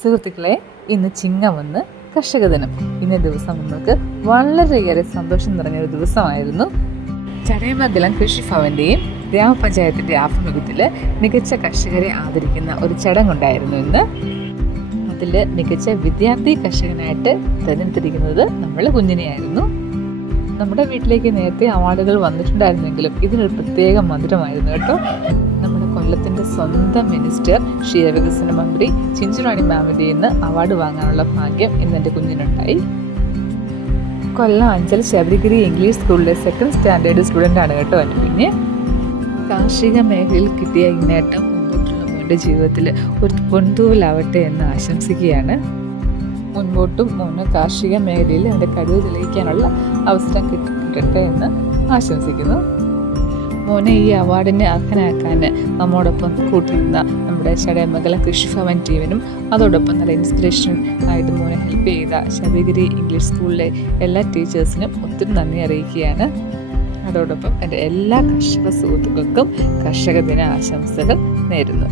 സുഹൃത്തുക്കളെ, ഇന്ന് ചിങ്ങം 1 കർഷക ദിനം. ഇന്നേ ദിവസം നമുക്ക് വളരെയേറെ സന്തോഷം നിറഞ്ഞൊരു ദിവസമായിരുന്നു. ചടയമംഗലം കൃഷിഭവന്റെയും ഗ്രാമപഞ്ചായത്തിന്റെ ആഭിമുഖ്യത്തിൽ മികച്ച കർഷകരെ ആദരിക്കുന്ന ഒരു ചടങ്ങുണ്ടായിരുന്നു ഇന്ന്. അതിൽ മികച്ച വിദ്യാർത്ഥി കർഷകനായിട്ട് തിരഞ്ഞെടുത്തിരിക്കുന്നത് നമ്മൾ കുഞ്ഞിനെയായിരുന്നു. നമ്മുടെ വീട്ടിലേക്ക് നേരത്തെ അവാർഡുകൾ വന്നിട്ടുണ്ടായിരുന്നെങ്കിലും ഇതിനൊരു പ്രത്യേക മധുരമായിരുന്നു കേട്ടോ. നമ്മുടെ കൊല്ലത്തിൻ്റെ സ്വന്തം മിനിസ്റ്റർ ക്ഷീരവികസന മന്ത്രി ചിഞ്ചുറാണി മാമിൻ്റെ ഇന്ന് അവാർഡ് വാങ്ങാനുള്ള ഭാഗ്യം ഇന്ന് എൻ്റെ കുഞ്ഞിനുണ്ടായി. കൊല്ലം അഞ്ചൽ ശബരിഗിരി ഇംഗ്ലീഷ് സ്കൂളിലെ 2nd സ്റ്റാൻഡേർഡ് സ്റ്റുഡൻ്റാണ് കേട്ടോ എൻ്റെ കുഞ്ഞ്. കാർഷിക മേഖലയിൽ കിട്ടിയ ഈ നേട്ടം മുമ്പോട്ടുള്ള മോൻ്റെ ജീവിതത്തിൽ ഒരു പൊൻതൂവലാവട്ടെ എന്ന് ആശംസിക്കുകയാണ്. മുൻപോട്ടും മോന് കാർഷിക മേഖലയിൽ അവൻ്റെ കഴിവ് തെളിയിക്കാനുള്ള അവസരം കിട്ടട്ടെ എന്ന് ആശംസിക്കുന്നു. മോനെ ഈ അവാർഡിനെ അർഹനാക്കാൻ നമ്മോടൊപ്പം കൂട്ടിരുന്ന നമ്മുടെ ചടയമംഗലം കൃഷിഭവൻ ടീമിനും അതോടൊപ്പം നല്ല ഇൻസ്പിറേഷൻ ആയിട്ട് മോനെ ഹെൽപ്പ് ചെയ്ത ശബരിഗിരി ഇംഗ്ലീഷ് സ്കൂളിലെ എല്ലാ ടീച്ചേഴ്സിനും ഒത്തിരി നന്ദി അറിയിക്കുകയാണ്. അതോടൊപ്പം എൻ്റെ എല്ലാ കർഷക സുഹൃത്തുക്കൾക്കും കർഷക ദിന ആശംസകൾ നേരുന്നു.